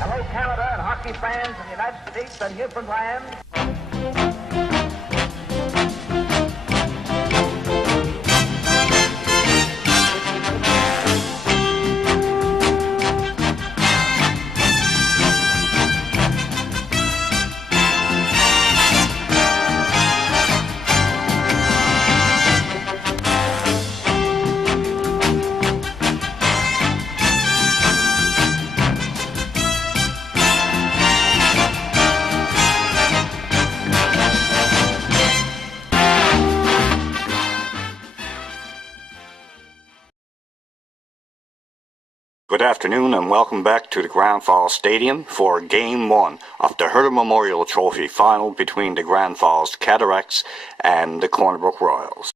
Hello, Canada and hockey fans in the United States and Newfoundland. Good afternoon and welcome back to the Grand Falls Stadium for Game 1 of the Herder Memorial Trophy final between the Grand Falls Cataracts and the Corner Brook Royals.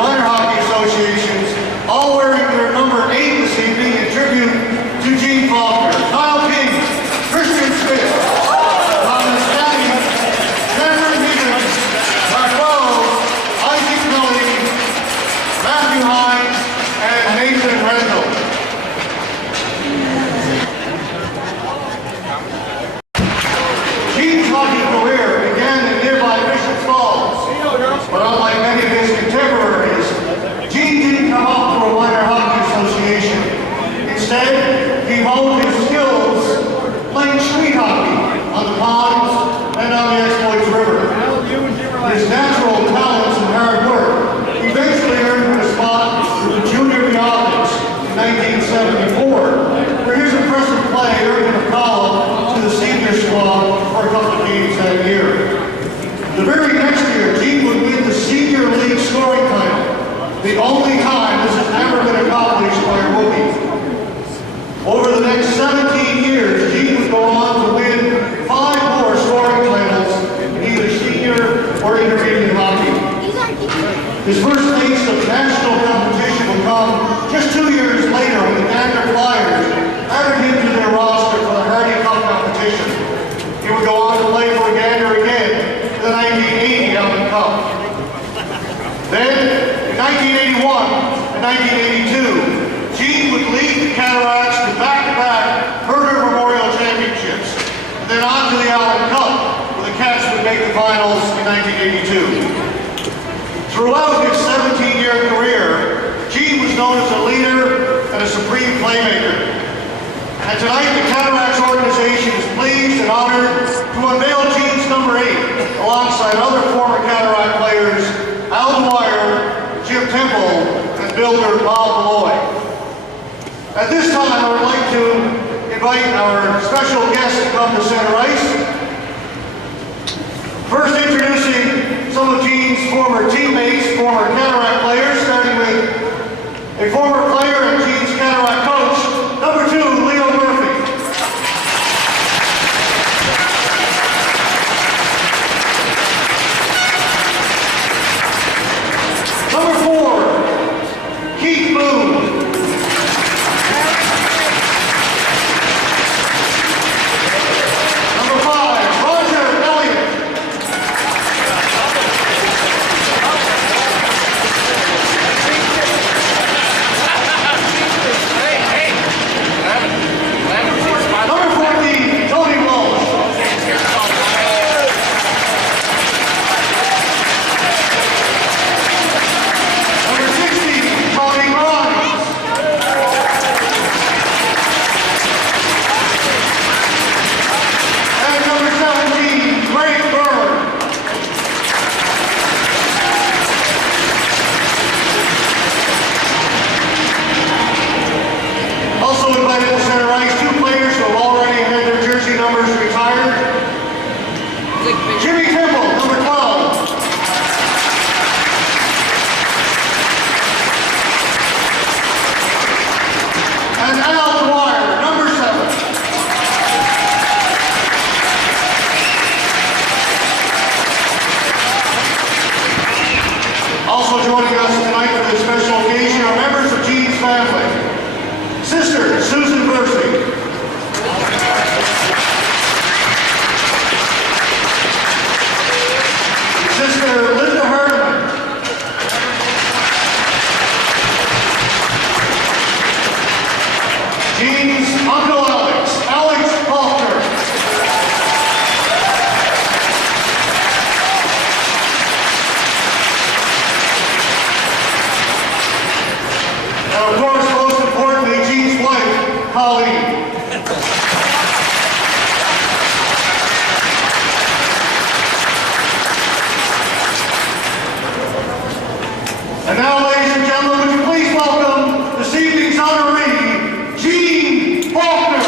Minor Hockey Associations, all wearing their number 8 this evening in tribute to Gene Faulkner, Kyle King, Christian Smith, Thomas Stanley, Cameron Higgins, Raquel, Isaac Kelly, Matthew Hines, and Nathan Randall. Gene's hockey career began in nearby Bishop's Falls, but unlike many of his contemporaries, Gene didn't come up through a minor hockey association. Instead, he honed his skills playing street hockey on the ponds and on the Exploits River. His natural talents and hard work eventually earned him a spot with the Junior Bionics in 1974, where his impressive play earned him a call to the senior squad for a couple of games that year. The very next year, Gene would win the Senior League scoring title, the only time this has ever been accomplished by a rookie. Over the next 17 years, Gene would go on to win 5 more scoring titles in either senior or intermediate hockey. His first taste of national competition would come just 2 years later when the Gander Flyers added him to their roster for the Hardy Cup competition. He would go on to play for Gander again in the 1980 Allen Cup. Then, in 1981 and 1982, Gene would lead the Cataracts to back-to-back Herder Memorial Championships, and then on to the Allen Cup, where the Cats would make the finals in 1982. Throughout his 17-year career, Gene was known as a leader and a supreme playmaker. And tonight, the Cataracts organization is pleased and honored to unveil Gene's number 8, alongside other former Cataract players, Al Dwyer, Jim Temple, and builder Bob Malloy. At this time, I would like to invite our special guest to come to center ice. First, introducing some of Gene's former teammates, former Cataract players, starting with a former player and Gene's Cataract coach, number 2, Leo Murphy. Colleen. And now, ladies and gentlemen, would you please welcome this evening's honoree, Gene Faulkner.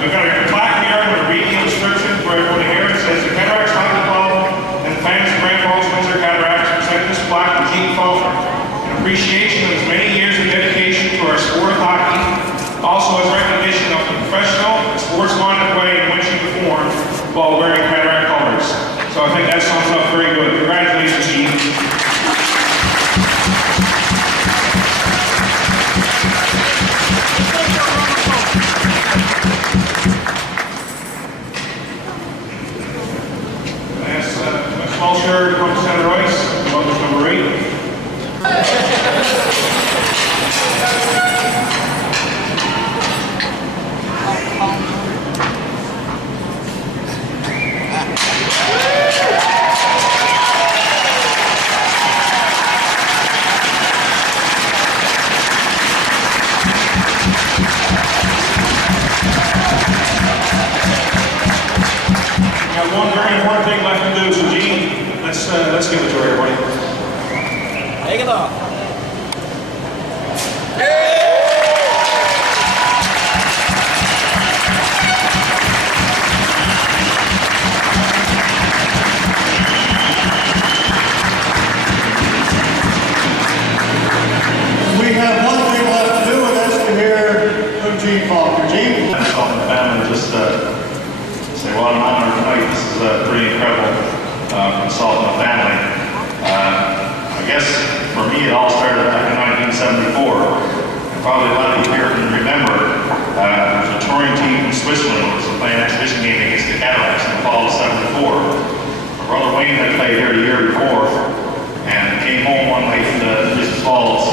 We've got a plaque here with a reading inscription for everyone to hear. It says, "The Cataracts Hockey Club and the fans of Grand Falls Windsor Cataracts present this plaque to Gene Faulkner in appreciation of his many years of dedication to our sport of hockey, also as recognition of the professional and sports-minded way in which he performed while wearing Cataract colors." So I think that sums up very good. Congratulations, Gene. Faulkner to come to center ice, welcome number 8. We got one very important thing left to do, so Gene, let's give it to everybody. Take it off. We have one thing left to do, and that's to hear from Gene Faulkner. Gene? I'm talking to family, just say, well, I'm honored tonight. This is pretty incredible. Consulting a family. I guess for me it all started back in 1974. And probably a lot of you here can remember there was a touring team from Switzerland that was playing an exhibition game against the Cataracts in the fall of '74. My brother Wayne had played here a year before and came home one night into Mrs. Falls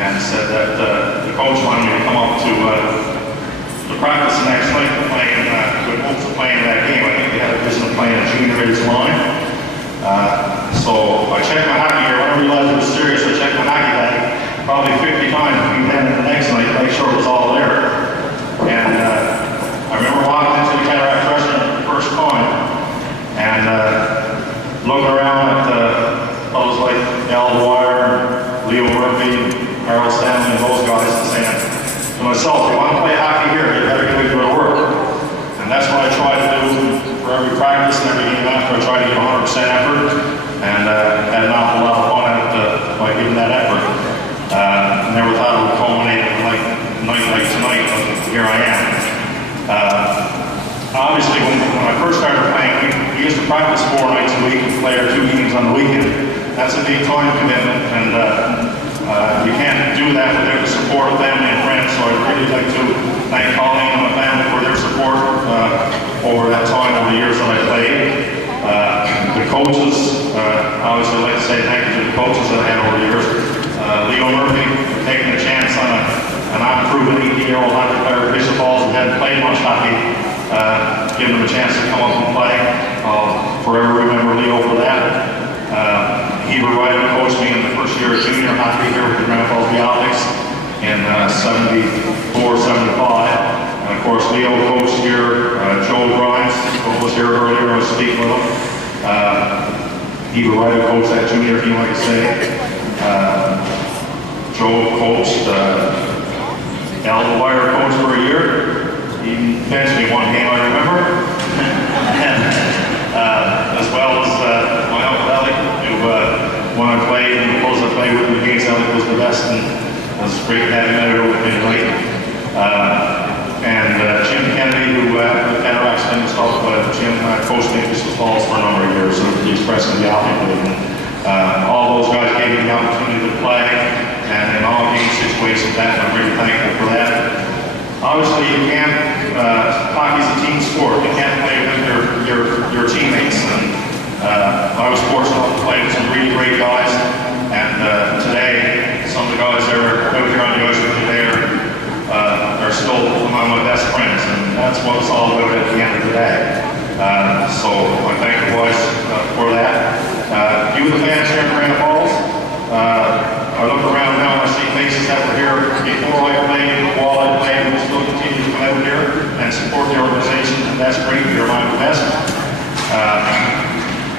and said that the coach wanted me to come up to practice the next night playing good hopes of playing that game. I think they had a vision of playing a junior rated line. So I checked my hockey gear. When I realized it was serious, I checked my hockey bag probably 50 times between then and the next night to make sure it was all there. looking around at fellows like Al Dwyer, Leo Murphy, Harold Stanley, and those guys, and saying to myself, you want to play hockey here, you better get to work. And that's what I try to do for every practice and every game after. I try to give 100% effort, and had an awful lot of fun at it by giving that effort. Never thought it would culminate in like a night like tonight, but here I am. Obviously, when I first started playing, we used to practice 4 nights a week and play our 2 games on the weekend. That's a big time commitment, and you can't do that without the support of family and friends, so I'd really like to thank Colleen and my family for their support over that time, over the years that I played. The coaches, obviously I'd like to say thank you to the coaches that I had over the years. Leo Murphy for taking a chance on an unproven 18-year-old hockey player of Bishop Falls who hadn't played much hockey, giving him a chance to come up and play. I'll forever remember Leo for that. He coached me in the first year of junior hockey here with the Grand Falls Biotics in 74, 75. And of course, Leo coached here. Joe Grimes was here earlier. I was speaking with him. Eva Wright coached that junior team, like I say. Joe coached. Al Dwyer coached for a year. He benched me one game, I remember. As well as my uncle Alec, who when I played and the close I played with him against Alec was the best, and it was great having him over me tonight. And Jim Kennedy, who the Cataracts been installed by Jim, coached me at Bishop Falls for a number of years, so the Express and the Alpha. All those guys gave me the opportunity to play, and in all game situations, I'm really thankful for that. Obviously, you can't, hockey's a team sport. You can't play with your teammates. And I was fortunate to play with some really great guys. And today, some of the guys that are out here on the ice with me today are still among my best friends. And that's what it's all about at the end of the day. So I thank the boys for that. You the fans here in Grand Falls, I look around now and I see faces that were here before I played, while I played, and will still continue to come out here and support the organization, and that's great. You're my best.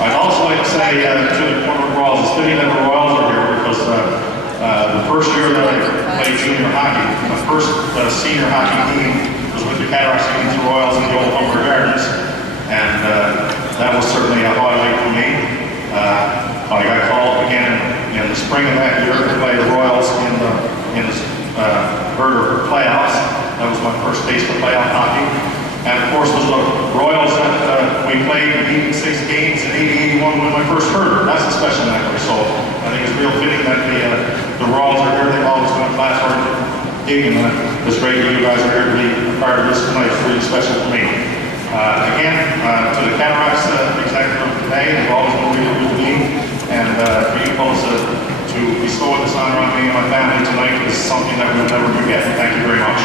I'd also like to say to the Cornbrook Royals, it's fitting that the Royals are here because the first year that I played junior hockey, my first senior hockey team was with the Cataracts against the Royals in the old Humber Gardens, and that was certainly a highlight for me. I got called again in the spring of that year to play the Royals in the Burger playoffs. That was my first taste of playoff hockey. And of course, it was the Royals that we played in 86 games in 80-81 win my first Burger. That's a special memory. So I think it's real fitting that the Royals are here. They've always been a platform gig, and it's great that you guys are here to be a part of this tonight. It's really special for me. Again, to the Cataracts executive today, they've always been really good to me. And for you folks to bestow this honor on me and my family tonight is something that we'll never forget. Thank you very much.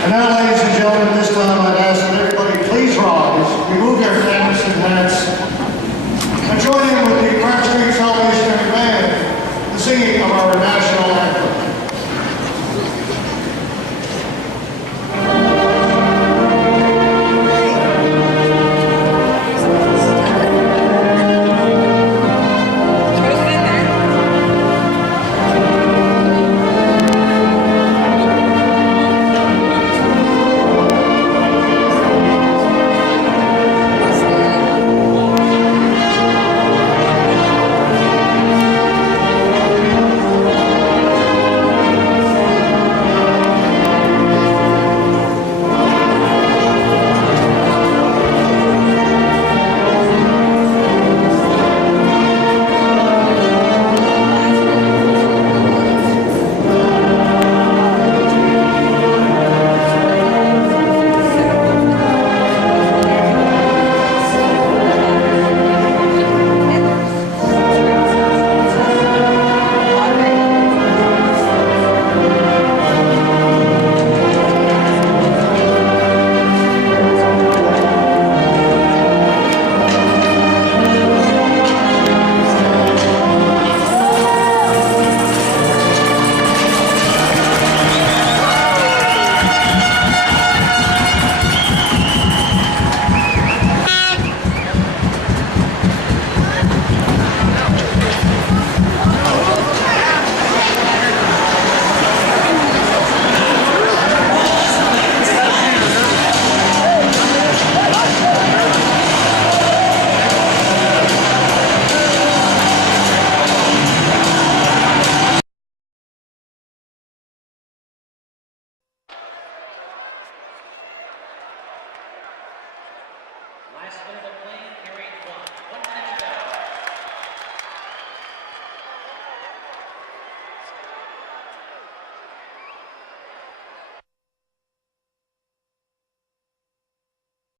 And now, ladies and gentlemen, this time I'd ask that everybody please rise, remove their caps and hats, and join in with the Park Street Salvationary Band, the singing of our national anthem. Last spin of the plane carrying